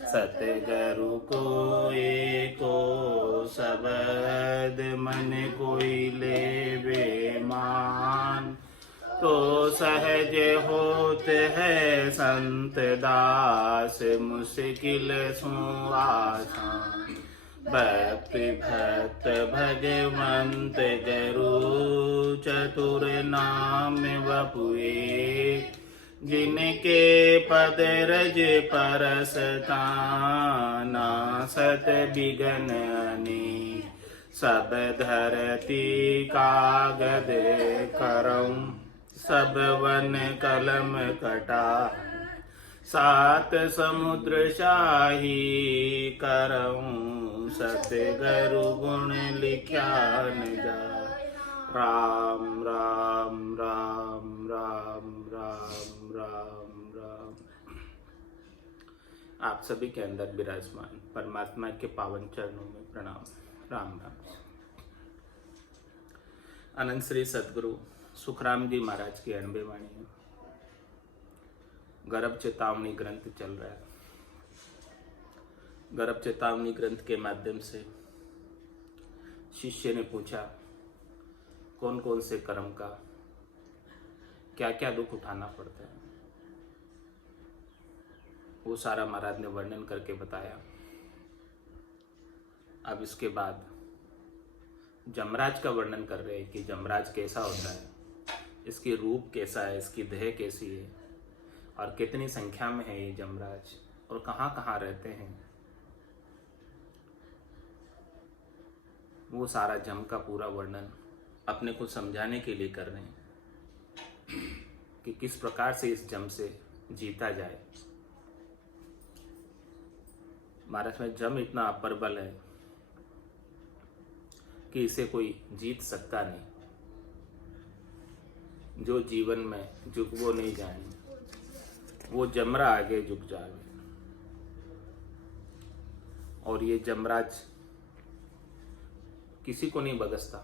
सतगुरु को एको शब्द मन कोई लेवे मान। तो सहज होत है संत दास मुश्किल सो आसान। भक्ति भक्त भगवंत गुरु चतुर नाम वपुए। जिनके पद रज परस ताना सत बिघन अनेक। सब धरती कागद करऊं सब वन कलम कटा। सात समुद्र शाही करऊं सतगुरु गुण लिख्या न जाए। राम राम राम राम राम राम राम। आप सभी के अंदर विराजमान परमात्मा के पावन चरणों में प्रणाम। राम राम। अनंत श्री सदगुरु सुखराम जी महाराज की 90 वाणी है। गर्भ चेतावनी ग्रंथ चल रहा है। गर्भ चेतावनी ग्रंथ के माध्यम से शिष्य ने पूछा कौन कौन से कर्म का क्या क्या दुख उठाना पड़ता है। वो सारा महाराज ने वर्णन करके बताया। अब इसके बाद जमराज का वर्णन कर रहे हैं कि जमराज कैसा होता है, इसकी रूप कैसा है, इसकी देह कैसी है और कितनी संख्या में है ये जमराज और कहाँ कहाँ रहते हैं। वो सारा जम का पूरा वर्णन अपने को समझाने के लिए कर रहे हैं कि किस प्रकार से इस जम से जीता जाए। महाराज में जम इतना अप्रबल है कि इसे कोई जीत सकता नहीं। जो जीवन में झुकवो नहीं जाए वो जमरा आगे झुक जाए। और ये जमराज किसी को नहीं बगसता,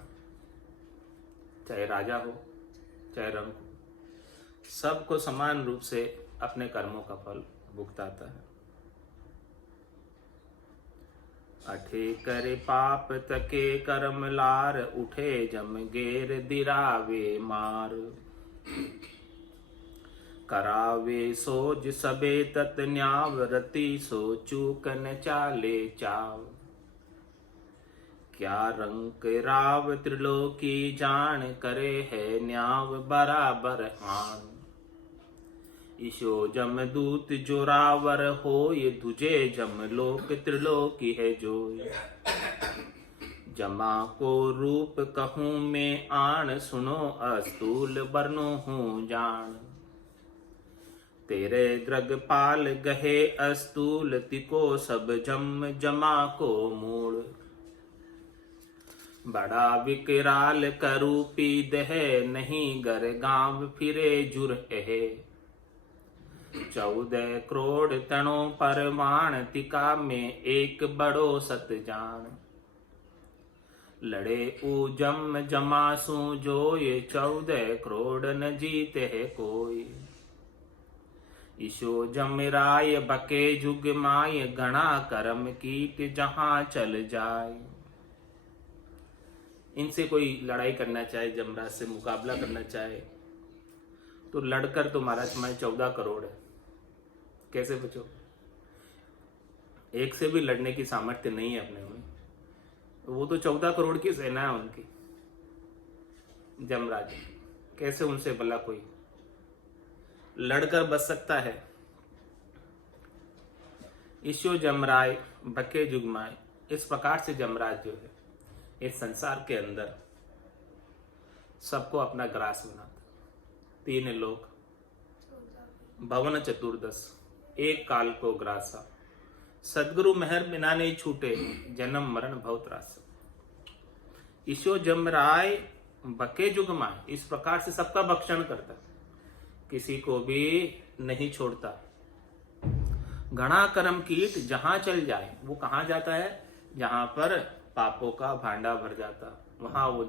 चाहे राजा हो चाहे रंग हो, सबको समान रूप से अपने कर्मों का फल भुगताता है। अठे करे पाप तके कर्म लार। उठे जम गेर दिरावे मार। करावे सोज सबे तत न्याव। रति सोचू कन चाले चाव। क्या रंक राव त्रिलोकी जान। करे है न्याव बराबर आन। ईशो जम दूत जोरावर हो। ये तुझे जम लोक त्रिलोकी है जोय। जमा को रूप कहूँ में आन। सुनो अस्तूल बरनो हूँ जान। तेरे द्रगपाल गहे अस्तूल। तिको सब जम जमा को मूल। बड़ा विकराल करूपी दह। नहीं गर गांव फिरे जुर है। 14 करोड़ तणों परमाण। तिका में एक बड़ो सत जान। लड़े जम जमासू जो। ये 14 करोड़ न जीते है कोई। ईशो जमराय बके जुग माय। गणा कर्म कीट जहां चल जाए। इनसे कोई लड़ाई करना चाहे, जमराज से मुकाबला करना चाहे तो लड़कर तो महाराज मैं 14 करोड़ है, कैसे बचो। एक से भी लड़ने की सामर्थ्य नहीं है अपने में। वो तो 14 करोड़ की सेना है उनकी। जमराज कैसे उनसे भला कोई लड़कर बच सकता है। ईशो जमराय बके जुगमाय। इस प्रकार से जमराज जो है इस संसार के अंदर सबको अपना ग्रास बनाता। 3 लोक भवन चतुर्दश एक काल को ग्रासा। सदगुरु मेहर बिना नहीं छूटे। जन्म मरण भव त्रासा। ईशो जमराय बके जुगमाय। इस प्रकार से सबका भक्षण करता, किसी को भी नहीं छोड़ता। घना कर्म कीट जहां चल जाए। वो कहां जाता है? जहां पर पापों का भांडा भर जाता, वहां वो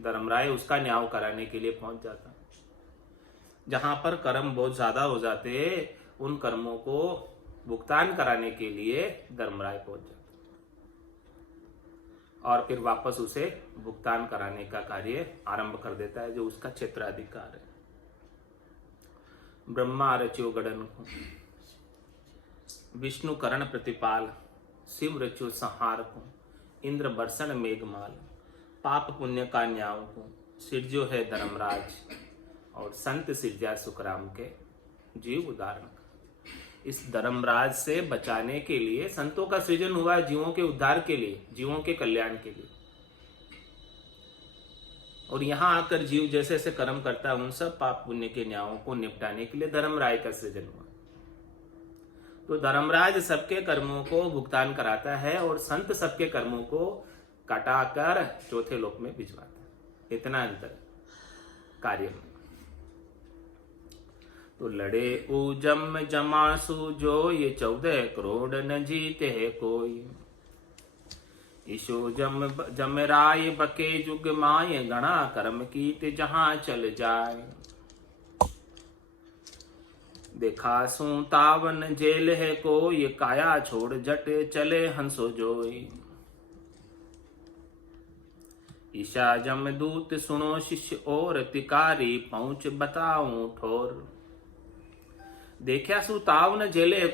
धर्मराय उसका न्याय कराने के लिए पहुंच जाता। जहां पर कर्म बहुत ज्यादा हो जाते, उन कर्मों को भुगतान कराने के लिए धर्मराय पहुंच जाता और फिर वापस उसे भुगतान कराने का कार्य आरंभ कर देता है, जो उसका क्षेत्राधिकार है। ब्रह्मा रच्यो गड़न को, विष्णु करण प्रतिपाल, शिव रच्यो संहार को, इंद्र बरसन मेघमाल, पाप पुण्य का न्याव को, सिरजो है धर्मराज, और संत सिरजा सुखराम के जीव उदाहरण। इस धर्मराज से बचाने के लिए संतों का सृजन हुआ, जीवों के उद्धार के लिए, जीवों के कल्याण के लिए। और यहां आकर जीव जैसे जैसे कर्म करता है, उन सब पाप पुण्य के न्यायों को निपटाने के लिए धर्मराय का सृजन हुआ। तो धर्मराज सबके कर्मों को भुगतान कराता है और संत सबके कर्मों को कटाकर चौथे लोक में भिजवाता है। इतना अंतर कार्य में। तो लड़े उजम जमासु जो, ये 14 करोड़ न जीते है कोई। ईशो जमराय बके जुग माय, गणा कर्म कीत जहां चल जाए। देखा सू तावन जेल है को, ये काया छोड़ जट चले हंसो जोई। ईशा जमदूत सुनो शिष्य और, तिकारी पहुंच बताऊं ठोर। देखा सु तावन जेले है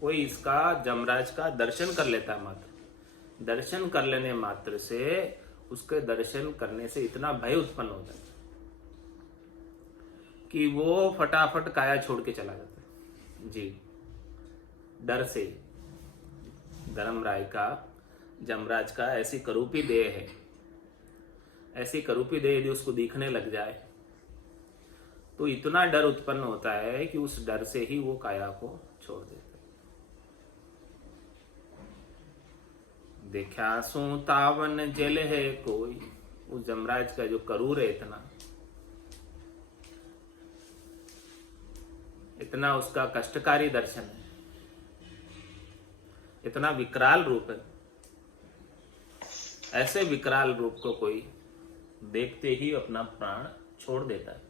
कोई इसका जमराज का दर्शन कर लेता है। मात्र दर्शन कर लेने मात्र से उसके दर्शन करने से इतना भय उत्पन्न होता है कि वो फटाफट काया छोड़ के चला जाता है जी, डर से। धर्मराय का, जमराज का ऐसी करूपी देह है, ऐसी करूपी देह यदि उसको दिखने लग जाए तो इतना डर उत्पन्न होता है कि उस डर से ही वो काया को छोड़ देता है। देखा सू तावन जेल है कोई, उस जमराज का जो करूर है, इतना उसका कष्टकारी दर्शन है, इतना विकराल रूप है। ऐसे विकराल रूप को कोई देखते ही अपना प्राण छोड़ देता है।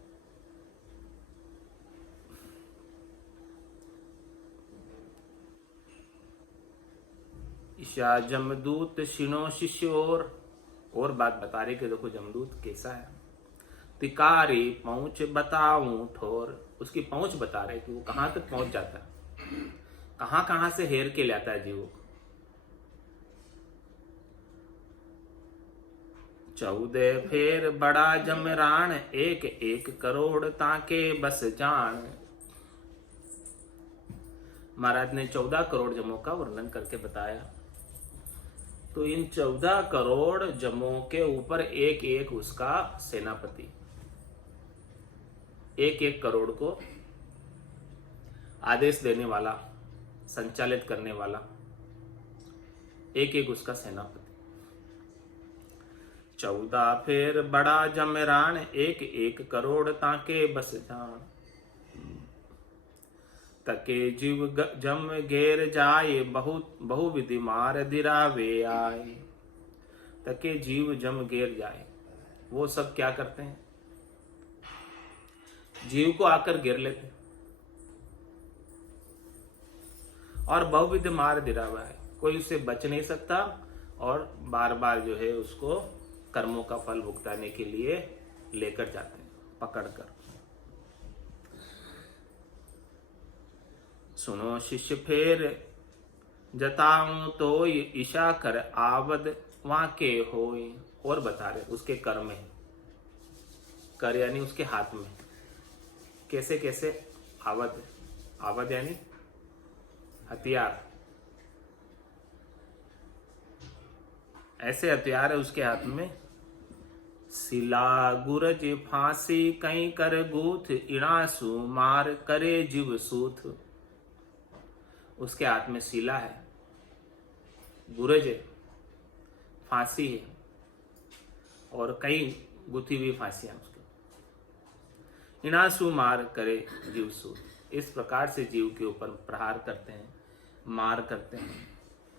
ईशा जमदूत शिनो शिष्य और बात बता रही कि देखो जमदूत कैसा है। तिकारी पहुंच बताऊं ठोर, उसकी पहुंच बता रहे कि वो कहां तक पहुंच जाता है, कहां कहां से हेर के लाता है जीवों को। 14 फेर बड़ा जमरान, 1 करोड़ ताके बस जान। महाराज ने 14 करोड़ जमों का वर्णन करके बताया। तो इन 14 करोड़ जमों के ऊपर एक उसका सेनापति, 1 करोड़ को आदेश देने वाला, संचालित करने वाला, एक उसका सेनापति। 14 फेर बड़ा जमरान, 1 करोड़ ताके बस जान। तके जीव जम घेर जाए, बहु विधि मार दिरावे आए। तके जीव जम घेर जाए, वो सब क्या करते हैं, जीव को आकर घेर लेते और बहुविध मार दिरावा है, कोई उससे बच नहीं सकता और बार बार जो है उसको कर्मों का फल भुगताने के लिए लेकर जाते हैं पकड़कर। सुनो शिष्य फेर जताऊं तो, ईशा कर आवद वाके होए। और बता रहे उसके कर में, कर यानी उसके हाथ में कैसे कैसे आवद, आवद यानी हथियार, ऐसे हथियार है उसके हाथ में। सिला गुरज फांसी कहीं कर गूथ, इणासु मार करे जीव सूथ। उसके हाथ में शिला है, गुरज है, फांसी है और कई गुथी हुई फांसियां उसके। इणासु मार करे जीव सूथ। इस प्रकार से जीव के ऊपर प्रहार करते हैं, मार करते हैं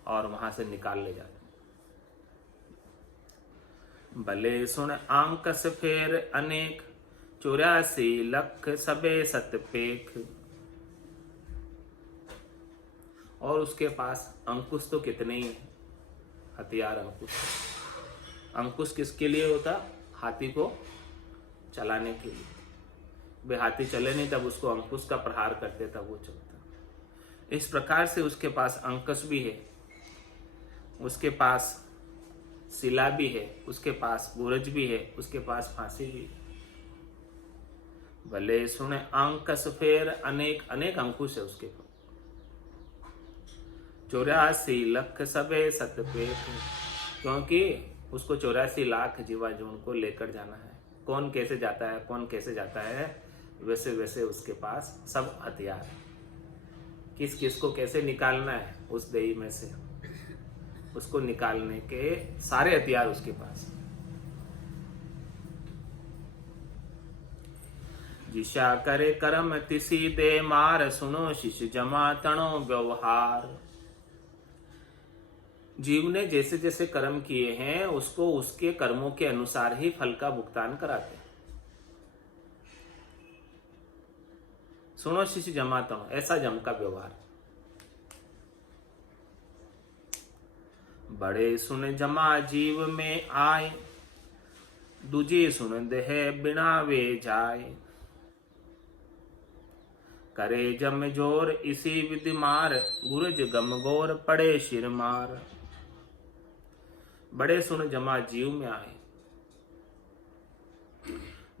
और वहां से निकाल ले जाते हैं। भले सुन आंकस फेर अनेक, 84 लख सबे सतपेख। और उसके पास अंकुश तो कितने ही हैं, हथियार अंकुश। अंकुश किसके लिए होता? हाथी को चलाने के लिए। वे हाथी चले नहीं तब उसको अंकुश का प्रहार करते तब वो चलता। इस प्रकार से उसके पास अंकुश भी है, उसके पास शिला भी है, उसके पास गुरज भी है, उसके पास फांसी भी है। भले सुने अंकस फेर, अनेक अनेक अंकुश है उसके पास। 84 लाख सबे सतपेट, क्योंकि उसको 84 लाख जीवा जून को लेकर जाना है। कौन कैसे जाता है, कौन कैसे जाता है, वैसे वैसे उसके पास सब हथियार है। किस किस को कैसे निकालना है उस देही में से, उसको निकालने के सारे हथियार उसके पास। जिशा करे कर्म तिसी दे मार, सुनो शिष्य जमा तणो व्यवहार। जीव ने जैसे जैसे कर्म किए हैं उसको उसके कर्मों के अनुसार ही फल का भुगतान कराते हैं। सुनो शिष्य जमा तणो, ऐसा जम का व्यवहार। बड़े सुन जमा जीव में आए, दूजे सुन देह बिना वे जाए। करे जम जोर इसी विधि मार, गुरज गम गोर पड़े शिर मार। बड़े सुन जमा जीव में आए,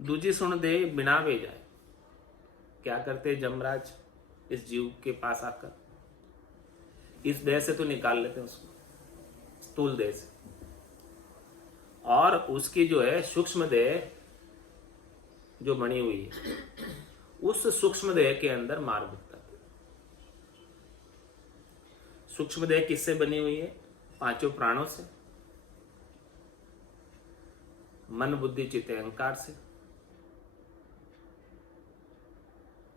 दूजी सुन दे बिना वे जाए। क्या करते जमराज इस जीव के पास आकर? इस देह से तो निकाल लेते उसको, स्थूल देह से, और उसकी जो है सूक्ष्म देह जो बनी हुई है, उस सूक्ष्म देह के अंदर मार दिखता है। सूक्ष्म देह किससे बनी हुई है? 5 प्राणों से, मन बुद्धि चित्त अहंकार से।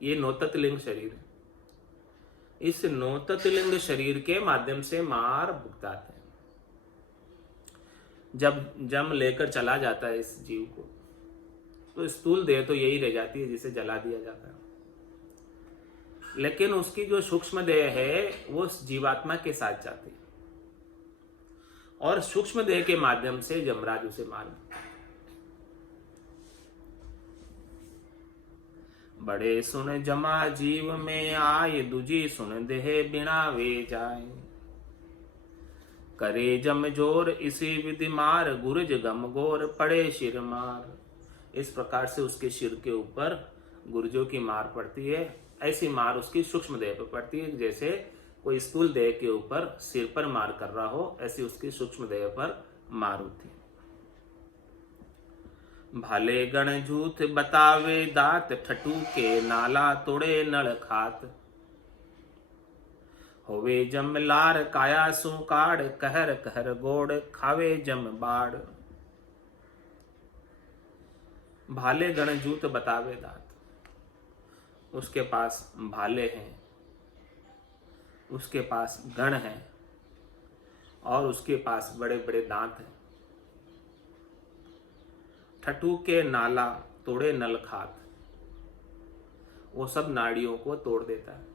ये नौतत लिंग शरीर है। इस नौतत लिंग शरीर के माध्यम से मार भुगताते हैं। जब जम लेकर चला जाता है इस जीव को, तो स्थूल देह तो यही रह जाती है जिसे जला दिया जाता है, लेकिन उसकी जो सूक्ष्म देह है वो जीवात्मा के साथ जाती है, और सूक्ष्म देह के माध्यम से जमराज उसे मार देता है। बड़े सुन जमा जीव में आए, दूजी सुन देह बिना वे जाए। करे जम जोर इसी विधि मार, गुरज गम गोर पड़े शिर मार। इस प्रकार से उसके सिर के ऊपर गुर्जों की मार पड़ती है। ऐसी मार उसकी सूक्ष्म देह पर पड़ती है, जैसे कोई स्थूल देह के ऊपर सिर पर मार कर रहा हो, ऐसी उसकी सूक्ष्म देह पर मार होती है। भाले गण झूठ बतावे दात, ठटू के नाला तोड़े नल खात। होवे जम लार काया सु काड़, कहर कहर गोड़ खावे जम बाड़। भाले गण जूत बतावे दात, उसके पास भाले हैं, उसके पास गण हैं, और उसके पास बड़े बड़े दांत हैं। ठटू के नाला तोड़े नल खात, वो सब नाड़ियों को तोड़ देता है।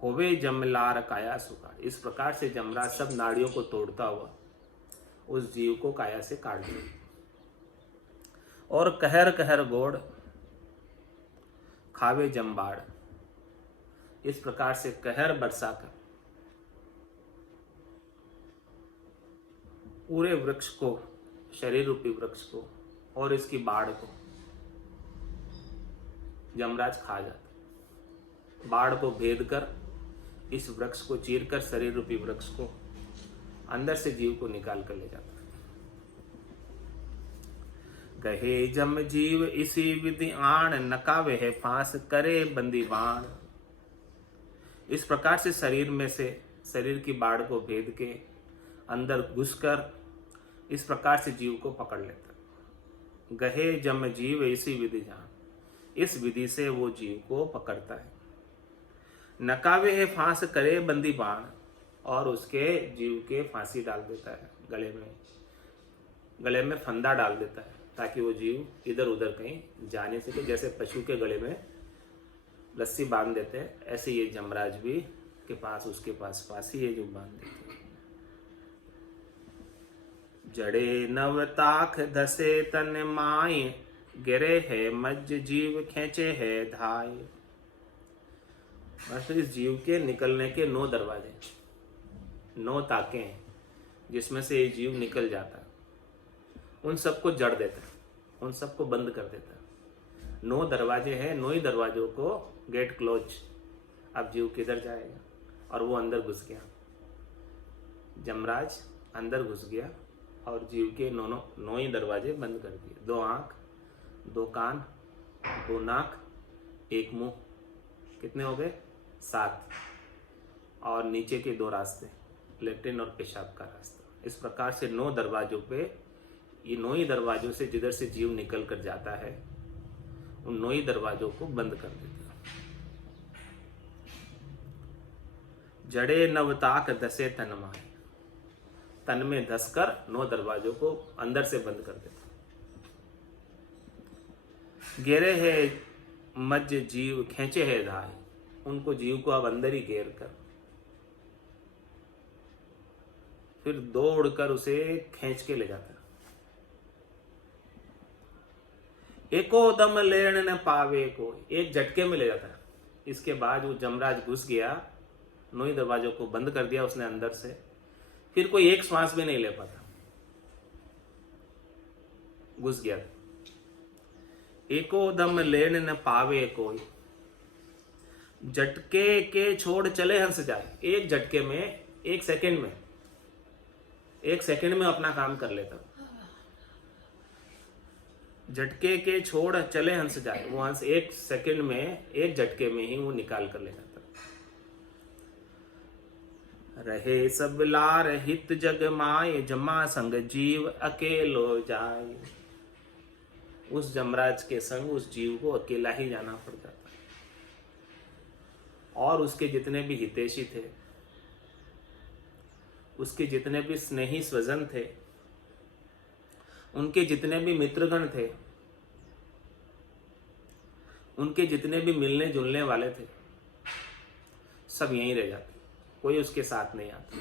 होवे जमलार काया सुकाड़, इस प्रकार से जमराज सब नाड़ियों को तोड़ता हुआ उस जीव को काया से काट देता। और कहर कहर गोड़ खावे जमबाड़, इस प्रकार से कहर बरसाकर पूरे वृक्ष को, शरीर रूपी वृक्ष को और इसकी बाड़ को यमराज खा जाता। बाड़ को भेद कर इस वृक्ष को चीर कर, शरीर रूपी वृक्ष को अंदर से जीव को निकाल कर ले जाता। गहे जम जीव इसी विधि आण, नकावे है फांस करे बंदी बाण। इस प्रकार से शरीर में से शरीर की बाड़ को भेद के अंदर घुसकर इस प्रकार से जीव को पकड़ लेता। गहे जम जीव इसी विधि जान, इस विधि से वो जीव को पकड़ता है। नकावे है फांस करे बंदी बाण, और उसके जीव के फांसी डाल देता है, गले में फंदा डाल देता है, ताकि वो जीव इधर उधर कहीं जा नहीं सके। जैसे पशु के गले में रस्सी बांध देते हैं, ऐसे ये जमराज भी के पास उसके पास फांसी है जो बांध देते हैं। जड़े नवताख धसे तन माय, गिरे है मज्ज जीव खेचे है धाय। बस इस जीव के निकलने के 9 दरवाजे, 9 ताके हैं जिसमें से ये जीव निकल जाता है। उन सबको जड़ देता है, उन सबको बंद कर देता है। 9 दरवाजे हैं, 9 ही दरवाजों को गेट क्लोज। अब जीव किधर जाएगा? और वो अंदर घुस गया, जमराज अंदर घुस गया और जीव के 9 ही दरवाजे बंद कर दिए। 2 आंख, 2 कान, 2 नाक, 1 मुंह, कितने हो गए? 7। और नीचे के 2 रास्ते, लेट्रिन और पेशाब का रास्ता। इस प्रकार से 9 दरवाजों पे, ये 9 ही दरवाजों से जिधर से जीव निकल कर जाता है, उन 9 ही दरवाजों को बंद कर देते हैं। जड़े नवताक धसे तन माय, तन में धसकर 9 दरवाजों को अंदर से बंद कर देते। घेरे है मज्ज जीव खेचे है धाय, उनको जीव को अब अंदर ही घेर कर फिर दौड़कर उसे खींच के ले जाता है। एको दम लेण न पावे को, एक झटके में ले जाता है। इसके बाद वो जमराज घुस गया, 9 ही दरवाजों को बंद कर दिया उसने अंदर से, फिर कोई एक श्वास भी नहीं ले पाता, घुस गया। एको दम लेण न पावे कोई, झटके के छोड़ चले हंस जाए। एक झटके में, 1 सेकंड में, 1 सेकंड में अपना काम कर लेता। झटके के छोड़ चले हंस जाए, वो हंस 1 सेकंड में, 1 झटके में ही वो निकाल कर ले जाता। रहे सब लार हित जग माय, जमा संग जीव अकेलो जाए। उस जमराज के संग उस जीव को अकेला ही जाना पड़ जाता। और उसके जितने भी हितैषी थे, उसके जितने भी स्नेही स्वजन थे, उनके जितने भी मित्रगण थे, उनके जितने भी मिलने जुलने वाले थे, सब यहीं रह जाते, कोई उसके साथ नहीं आता।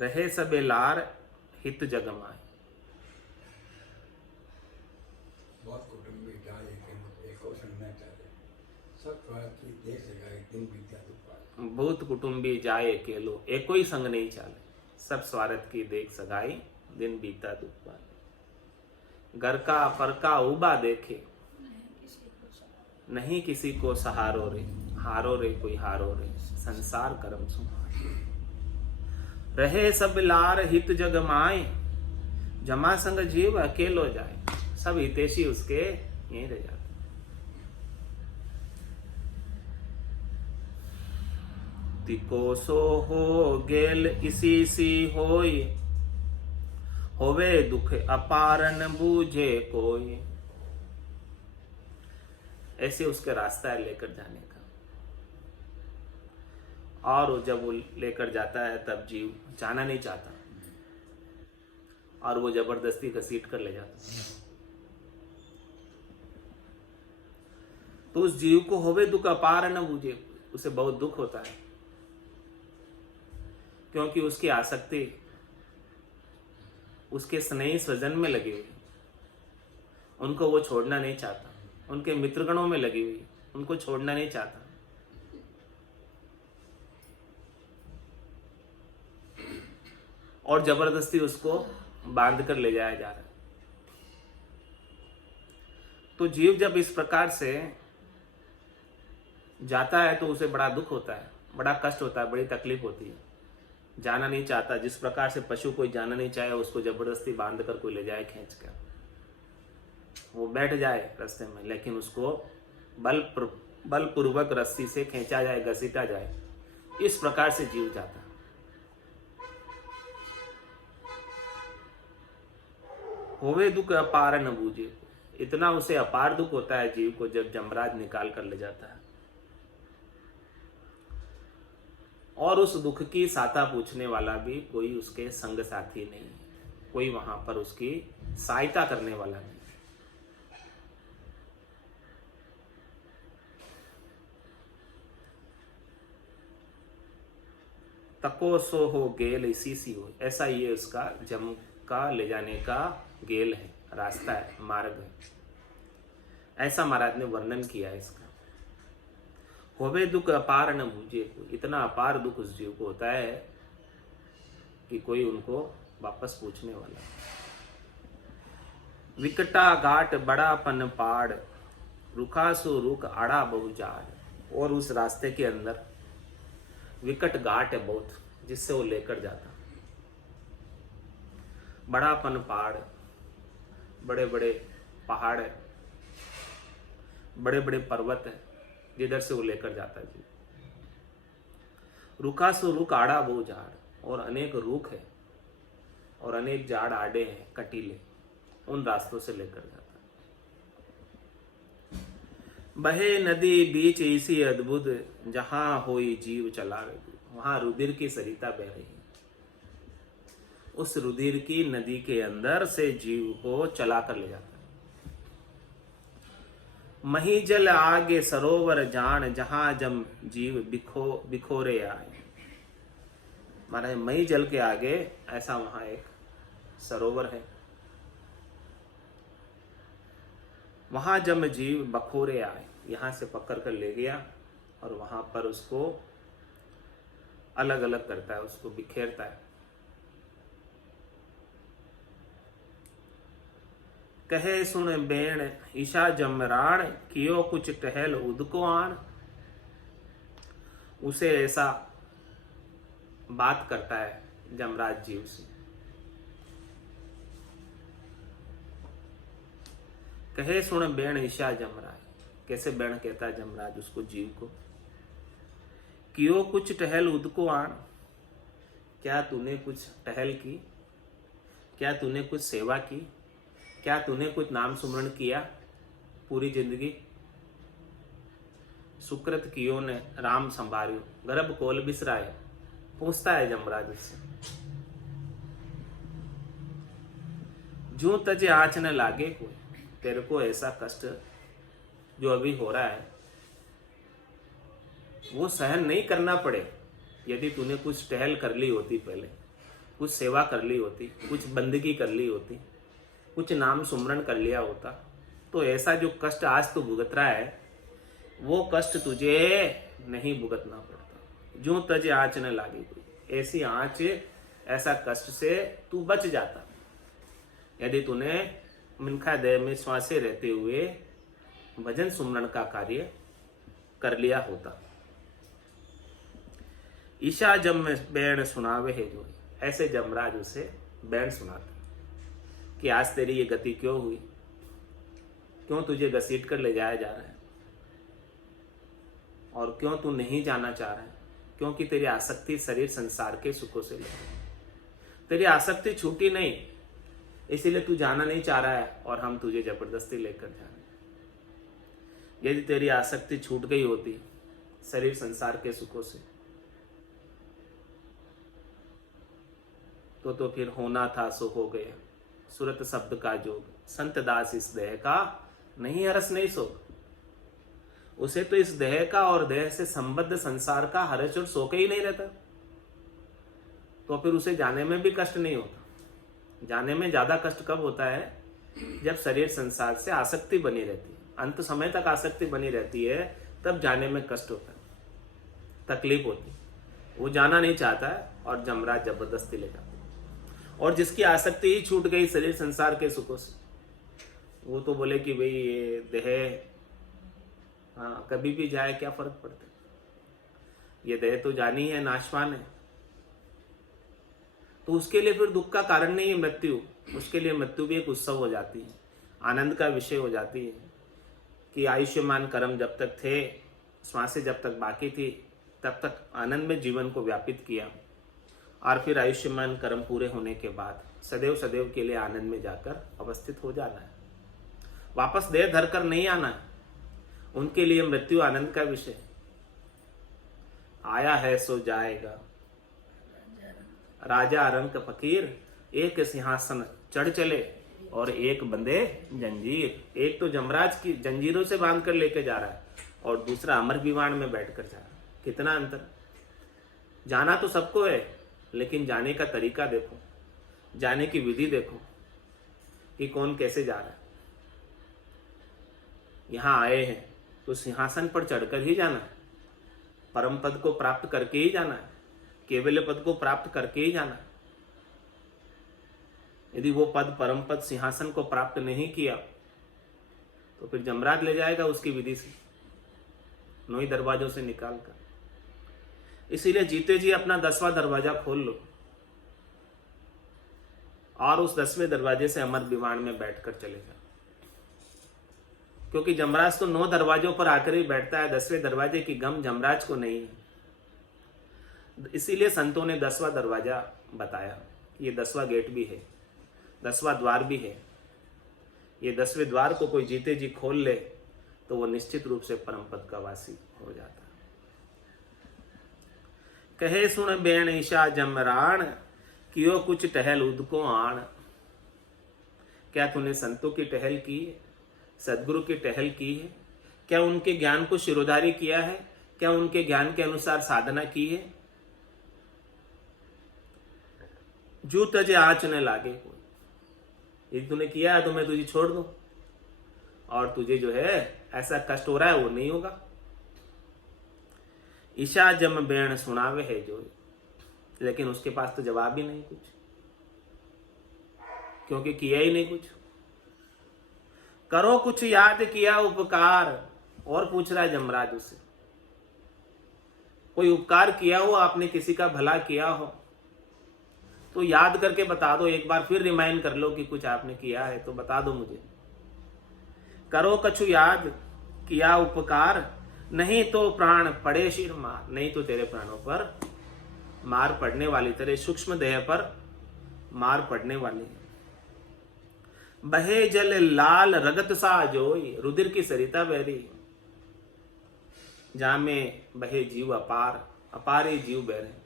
रहे सबे लार हित जगमाए। बहुत कुटुंबी जाए एको संग न चाले, सब स्वार्थ की देख सगाई दिन बीता दुपार। बहुत कुटुंबी जाए अकेलो, एको ही संग नहीं चाले, सब स्वार्थ की देख सगाई दिन बीता दुपार। घर का पर का उबा देखे, नहीं किसी को सहारो रे, हारो रे कोई हारो रे, संसार कर्म सुमार। रहे सब लार हित जग माय, जमा संग जीव अकेलो जाए। सब हितैषी उसके यहीं रह जाते। तिको सो हो गेल इसी सी होय, होवे दुख अपारन बूझे कोई। ऐसे उसका रास्ता है लेकर जाने का। और जब वो लेकर जाता है तब जीव जाना नहीं चाहता और वो जबरदस्ती घसीट कर ले जाता है। तो उस जीव को होवे दुख अपार न बूझे, उसे बहुत दुख होता है, क्योंकि उसकी आसक्ति उसके स्नेही स्वजन में लगी हुई, उनको वो छोड़ना नहीं चाहता। उनके मित्रगणों में लगी हुई, उनको छोड़ना नहीं चाहता। और जबरदस्ती उसको बांध कर ले जाया जा रहा है। तो जीव जब इस प्रकार से जाता है तो उसे बड़ा दुख होता है, बड़ा कष्ट होता है, बड़ी तकलीफ होती है, जाना नहीं चाहता। जिस प्रकार से पशु कोई जाना नहीं चाहे, उसको जबरदस्ती बांध कर कोई ले जाए खींच कर, वो बैठ जाए रास्ते में, लेकिन उसको बलपूर्वक रस्सी से खींचा जाए, घसीटा जाए, इस प्रकार से जीव जाता है। होवे दुख अपार न बूझे, इतना उसे अपार दुख होता है जीव को जब जमराज निकाल कर ले जाता है। और उस दुख की साता पूछने वाला भी कोई उसके संग साथी नहीं है, कोई वहां पर उसकी सहायता करने वाला नहीं। तको सो हो गेल इसी सी हो, ऐसा ये उसका जम का ले जाने का गेल है, रास्ता है, मार्ग है। ऐसा महाराज ने वर्णन किया है इसका। होवे दुख अपार न मुझे को, इतना अपार दुख उस जीव को होता है कि कोई उनको वापस पूछने वाला। विकटा घाट बड़ापन पाड़, रुखा सो रुख आड़ा बहु जाड़। और उस रास्ते के अंदर विकट घाट है बहुत, जिससे वो लेकर जाता। बड़ापन पहाड़, बड़े बड़े पहाड़ है, बड़े बड़े पर्वत है, जिधर से वो लेकर जाता है जी। रुखा सो रुख आड़ा बहु झाड़, और अनेक रुख है और अनेक झाड़ आड़े हैं कटीले, उन रास्तों से लेकर जाता है। बहे नदी बीच इसी अद्भुत, जहां होई जीव चला रे, वहां रुधिर की सरिता बह रही है। उस रुधिर की नदी के अंदर से जीव को चला कर ले जाता है। मही जल आगे सरोवर जान, जहां जम जीव बिखोरे आए। माना मही जल के आगे ऐसा वहां एक सरोवर है, वहां जम जीव बखोरे आए, यहां से पकड़ कर ले गया और वहां पर उसको अलग अलग करता है, उसको बिखेरता है। कहे सुन बेण ईशा जमराण, कियो कुछ टहल उदको आन। उसे ऐसा बात करता है जमराज जीव से। कहे सुन बेण ईशा जमराज, कैसे बेण कहता है जमराज उसको, जीव को। कियो कुछ टहल उदको आन, क्या तूने कुछ टहल की, क्या तूने कुछ सेवा की, क्या तूने कुछ नाम सुमरण किया पूरी जिंदगी। सुकृत कियो ने राम संभारियो, गर्भ कोल बिसराए, पूछता है जमराज उससे। जो तजे आँच न लागे कोई, तेरे को ऐसा कष्ट जो अभी हो रहा है वो सहन नहीं करना पड़े। यदि तूने कुछ टहल कर ली होती, पहले कुछ सेवा कर ली होती, कुछ बंदगी कर ली होती, कुछ नाम सुमरण कर लिया होता, तो ऐसा जो कष्ट आज तू भुगत रहा है वो कष्ट तुझे नहीं भुगतना पड़ता। जो तजे आँच न लागी कोई, ऐसी आँच, ऐसा कष्ट से तू बच जाता यदि तूने मिनखा देह में श्वासे रहते हुए भजन सुमरण का कार्य कर लिया होता। ईशा जब में बैण सुनावे है जो, ऐसे जमराज उसे बैण सुनाते कि आज तेरी ये गति क्यों हुई, क्यों तुझे घसीट कर ले जाया जा रहा है, और क्यों तू नहीं जाना चाह रहा है, क्योंकि तेरी आसक्ति शरीर संसार के सुखों से ले, तेरी आसक्ति छूटी नहीं, इसीलिए तू जाना नहीं चाह रहा है और हम तुझे जबरदस्ती लेकर जा रहे हैं। यदि तेरी आसक्ति छूट गई होती शरीर संसार के सुखों से, तो फिर होना था सो हो गया, सुरत शब्द का जोग, संत दास इस देह का नहीं हरस नहीं शोक। उसे तो इस देह का और देह से संबद्ध संसार का हर्ष और शोक ही नहीं रहता, तो फिर उसे जाने में भी कष्ट नहीं होता। जाने में ज्यादा कष्ट कब होता है, जब शरीर संसार से आसक्ति बनी रहती है, अंत समय तक आसक्ति बनी रहती है, तब जाने में कष्ट होता है, तकलीफ होती है। वो जाना नहीं चाहता है और जमराज जबरदस्ती ले जाता है। और जिसकी आसक्ति ही छूट गई शरीर संसार के सुखों से, वो तो बोले कि भाई ये देह हाँ कभी भी जाए क्या फर्क पड़ता है, ये देह तो जानी है, नाशवान है। तो उसके लिए फिर दुख का कारण नहीं है मृत्यु, उसके लिए मृत्यु भी एक उत्सव हो जाती है, आनंद का विषय हो जाती है कि आयुष्मान कर्म जब तक थे, श्वासें जब तक बाकी थी, तब तक आनंद में जीवन को व्यापित किया, और फिर आयुष्मान कर्म पूरे होने के बाद सदैव सदैव के लिए आनंद में जाकर अवस्थित हो जाना है, वापस देह धर कर नहीं आना है। उनके लिए मृत्यु आनंद का विषय, आया है सो जाएगा। राजा रंक फकीर एक सिंहासन चढ़ चले और एक बंदे जंजीर। एक तो जमराज की जंजीरों से बांध कर लेके जा रहा है और दूसरा अमर विमान में बैठकर जा रहा है। कितना अंतर। जाना तो सबको है, लेकिन जाने का तरीका देखो, जाने की विधि देखो कि कौन कैसे जा रहा है। यहां आए हैं तो सिंहासन पर चढ़कर ही जाना है, परम पद को प्राप्त करके ही जाना है, केवल पद को प्राप्त करके ही जाना है। यदि वो पद, परम पद, सिंहासन को प्राप्त नहीं किया तो फिर जमराज ले जाएगा उसकी विधि से, 9 दरवाजों से निकाल कर। इसीलिए जीते जी अपना 10वां दरवाजा खोल लो और उस 10वें दरवाजे से अमर विमान में बैठकर चले जाओ, क्योंकि जमराज तो 9 दरवाजों पर आकर ही बैठता है, 10वें दरवाजे की गम जमराज को नहीं है। इसीलिए संतों ने 10वां दरवाजा बताया, ये 10वां गेट भी है, 10वां द्वार भी है। ये 10वें द्वार को कोई जीते जी खोल ले तो वो निश्चित रूप से परम पद का वासी हो जाता है। कहे सुन बेण ईशा जमराण, कियो कुछ टहल उदको आण। क्या तूने संतों की टहल की है, सदगुरु की टहल की है? क्या उनके ज्ञान को शिरोधारी किया है? क्या उनके ज्ञान के अनुसार साधना की है? जू तजे आँच न लागे कोई, यदि तूने किया है तो मैं तुझे छोड़ दूं और तुझे जो है ऐसा कष्ट हो रहा है वो नहीं होगा। ईशा जम बेण सुनावे है जो, लेकिन उसके पास तो जवाब ही नहीं कुछ, क्योंकि किया ही नहीं कुछ। करो कुछ याद किया उपकार, और पूछ रहा है जमराज उससे, कोई उपकार किया हो आपने, किसी का भला किया हो तो याद करके बता दो, एक बार फिर रिमाइंड कर लो कि कुछ आपने किया है तो बता दो मुझे। करो कछु याद किया उपकार, नहीं तो प्राण पड़े शिर मार। नहीं तो तेरे प्राणों पर मार पड़ने वाली, तेरे सूक्ष्म देह पर मार पड़ने वाली है। बहे जल लाल रगत सा जोई, रुधिर की सरिता बह रही, जहां में बहे जीव अपार, अपार ही जीव बह रहे।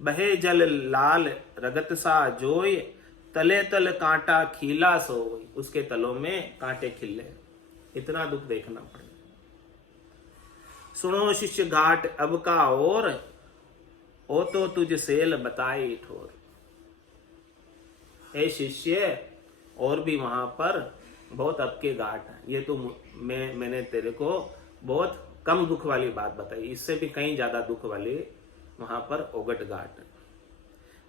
बहे जल लाल रगत सा जोई, तले तल कांटा खीला सोई। उसके तलों में कांटे खिले, इतना दुख देखना पड़े। सुनो शिष्य घाट अब का और, ओ तो तुझ सेल बताई ठोर। हे शिष्य, और भी वहां पर बहुत अब के घाट है, ये तो मैंने तेरे को बहुत कम दुख वाली बात बताई, इससे भी कहीं ज्यादा दुख वाली वहां पर ओगट घाट।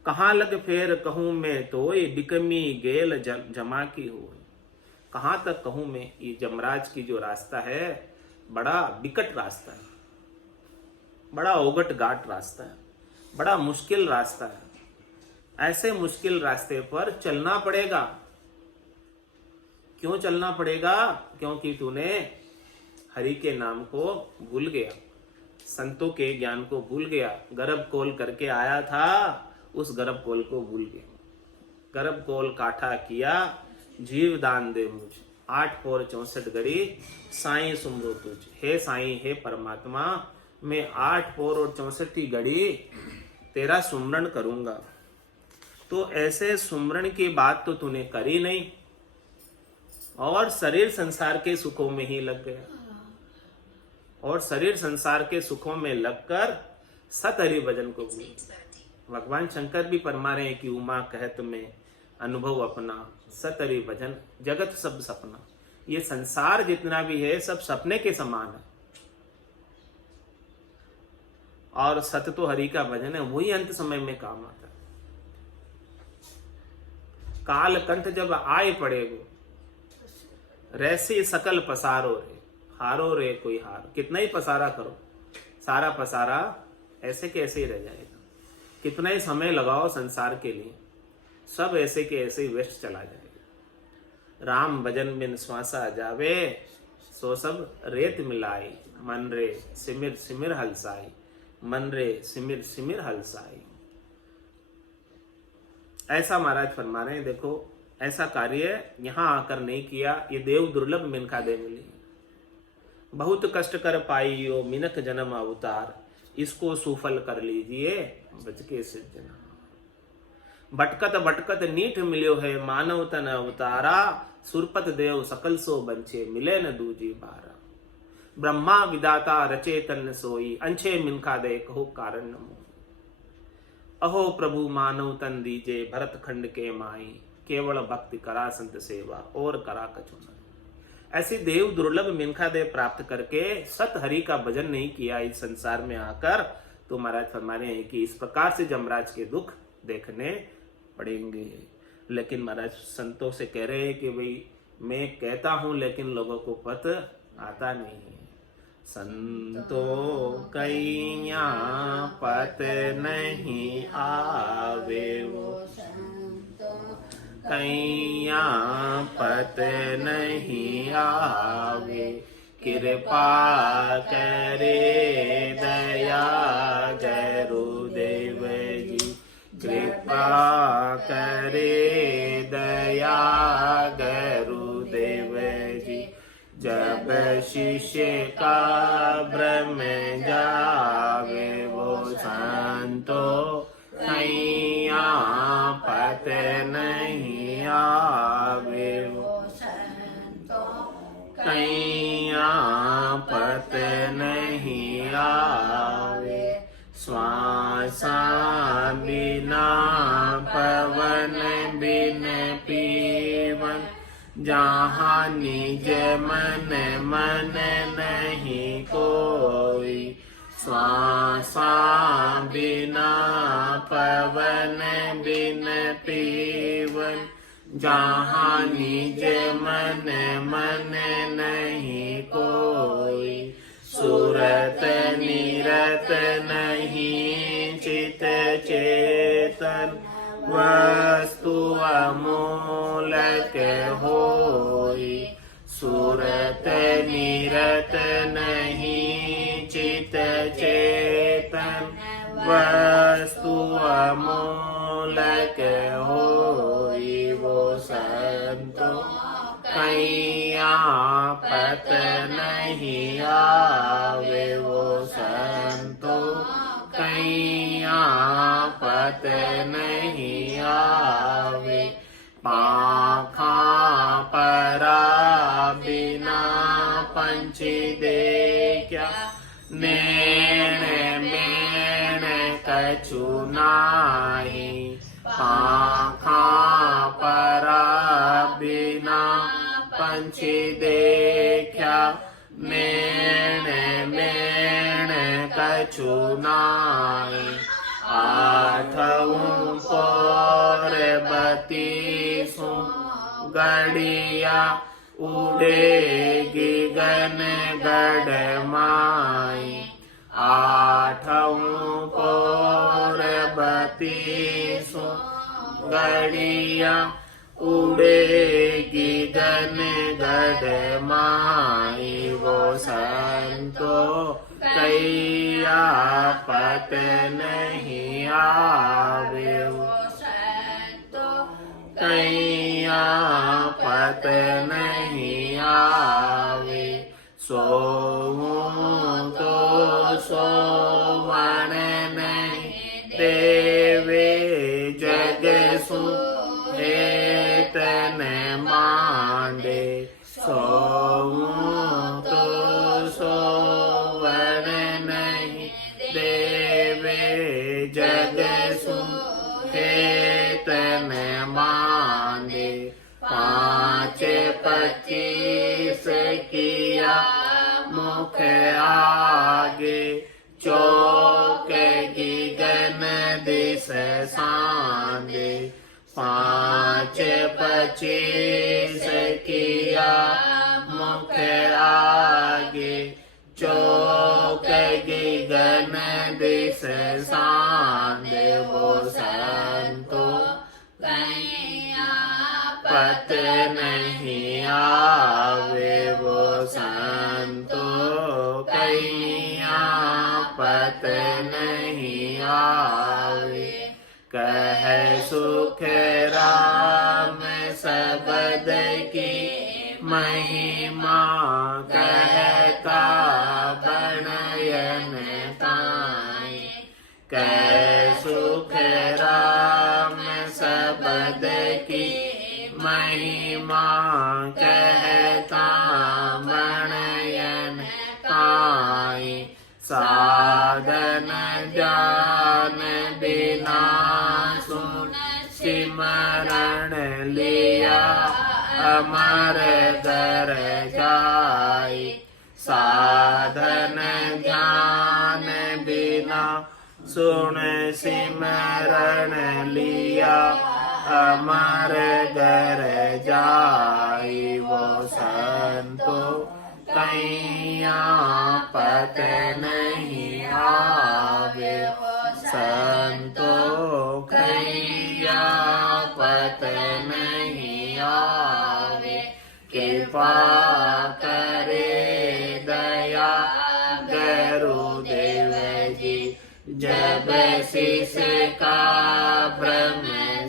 कहाँ लग फेर कहूं मैं तोय, बिकमी गेल जमा की हो। कहां तक कहूं मैं, ये जमराज की जो रास्ता है बड़ा बिकट रास्ता है, बड़ा ओगट घाट रास्ता है, बड़ा मुश्किल रास्ता है। ऐसे मुश्किल रास्ते पर चलना पड़ेगा। क्यों चलना पड़ेगा? क्योंकि तूने हरि के नाम को भूल गया, संतों के ज्ञान को भूल गया, गर्भ कोल करके आया था, उस गर्भ कोल को भूल गया। गर्भ कोल काठा किया, जीव दान दे मुझ, 8 पोर 64 घड़ी साईं सुमरो तुझ। हे साईं, हे परमात्मा, मैं 8 पोर और 64 घड़ी तेरा सुमरण करूंगा। तो ऐसे सुमरण की बात तो तूने करी नहीं और शरीर संसार के सुखों में ही लग गया, और शरीर संसार के सुखों में लगकर सत हरि भजन को भूल। भगवान शंकर भी फरमा रहे हैं कि उमा कहत में अनुभव अपना, सत हरि भजन जगत सब सपना। ये संसार जितना भी है सब सपने के समान है, और सत तो हरि का भजन है, वही अंत समय में काम आता है। काल कंठ जब आए पड़ेगो, रैसे सकल पसारो रे, हारो रे कोई हार। कितना ही पसारा करो, सारा पसारा ऐसे के ऐसे ही रह जाएगा। कितना ही समय लगाओ संसार के लिए, सब ऐसे के ऐसे ही व्यस्त चला जाएगा। राम भजन बिन श्वासा जावे, सो सब रेत मिलाई। मन रे सिमिर सिमिर हलसाई, मन रे सिमिर सिमिर हलसाई। ऐसा महाराज फरमा रहे हैं। देखो, ऐसा कार्य यहां आकर नहीं किया, ये देव दुर्लभ मिनखा दे मिली। बहुत कष्ट कर पाई यो मिनक जन्म अवतार, इसको सुफल कर लीजिए बच के सिद्धना। भटकत भटकत नीठ मिल्यो है, मानव तन अवतारा। सुरपत देव सकल सो बंचे, मिले न दूजी बारा। ब्रह्मा विदाता रचे तन सोई, अंछे मिनखा दे कहो कारण न मोई। अहो प्रभु मानव तन दीजे भरत खंड के माई, केवल भक्ति करा संत सेवा और करा कछु नहीं। ऐसी देव दुर्लभ मिनखा देव प्राप्त करके सत हरि का भजन नहीं किया इस संसार में आकर, तो महाराज फरमा रहे हैं कि इस प्रकार से जमराज के दुख देखने पड़ेंगे। लेकिन महाराज संतों से कह रहे हैं कि भाई मैं कहता हूं लेकिन लोगों को पता आता नहीं है। संतों कैया पत नहीं आवे वो, कैया पत नहीं आवे, कृपा करे दया गुरुदेव जी, कृपा करे दया गुरुदेव जी। जब शिष्य का भ्रम जावे वो संतो कैया पत नहीं आवे वो, कैया पत नहीं आवे। श्वासा बिना पवन बिन पीवन, जहाँ निज मन मन नहीं कोई। श्वासा बिना पवन बिन पीवन, जहाँ निज मन मन नहीं कोई। सुरत निरत नहीं चित चेतन, वस्तु अमूलक होई। सुरत निरत नहीं चित चेतन, वस्तु अमूलक होई। वो संतो कैया पत नहीं आवे वो संतो कैया पत नहीं आवे। पाखा परा बिना पंछी देखा, नैन मैन कछु नाही। पाखा परा बिना पंछी देखा, नैन मैन कछु नाही। आठवं पौर बत्तीसों गड़िया, उड़ेगी गन गढ़ माई। आठवं पौर बत्तीसों गड़िया, उड़ेगी गन गढ़ माई। वो संतो कैया पत नहीं आवे वो संतो कैया पत नहीं आवे। सोऊं तो सोवन नहीं देवे, जग सु हेतन मांडे। सोऊं तो सोवन नहीं देवे, जग सु हेतन मांडे। 5 25 किया मुख आगे, चौक की गन दिस सांदे। 5 25 किया मुख आगे, चौक की गन दिस सांदे। वो संतो कैया पत नहीं आवे वो संतो कैया पत नहीं आवे। कह सुख राम सबद की महिमा, कहता बणयन ताई। कह सुख राम सबद की महिमा, कहता बणयन ताई। साधन जान बिना सुन सिमरण लिया अमर घर जाई साधन ज्ञान बिना सुन सिमरण लिया अमर घर जाई वो संतो कैया पत नहीं आवे संतो कैया पत नहीं आवे कृपा करे दया गुरुदेव जी जब शीश का भ्रम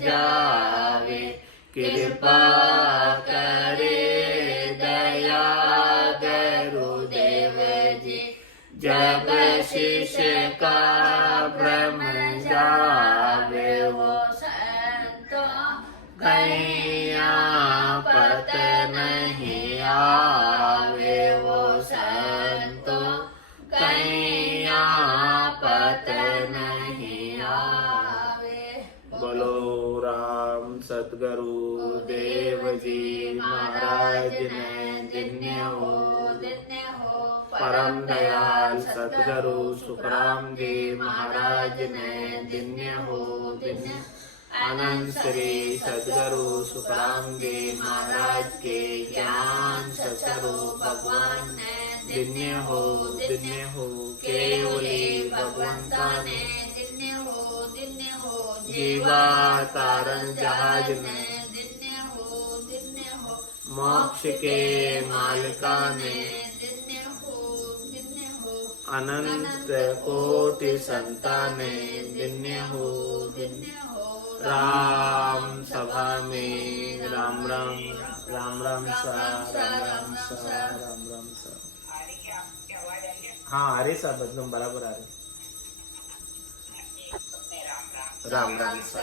जावे कृपा करे दया गुरुदेव जी जब शीश का भ्रम जावे वो संतो कैया पत नहीं आवे वो संतो कैया पत नहीं आवे। बोलो राम सतगुरु देव जी महाराज ने धन्य हो परम दयाल सतगुरु सुखराम जी महाराज ने धन्य हो अनंत श्री सतगुरु सुखराम जी महाराज के ज्ञान स्वरूप भगवान ने धन्य हो केवली भगवंता ने धन्य हो जीवा तारण जहाज ने धन्य हो मोक्ष के मालिका ने धन्य हो अनंत कोटि संताने धन्य हो राम सभा में राम राम राम राम सा राम राम सा राम राम सा। हाँ आ रही साहब एकदम बराबर आ रही राम राम सा।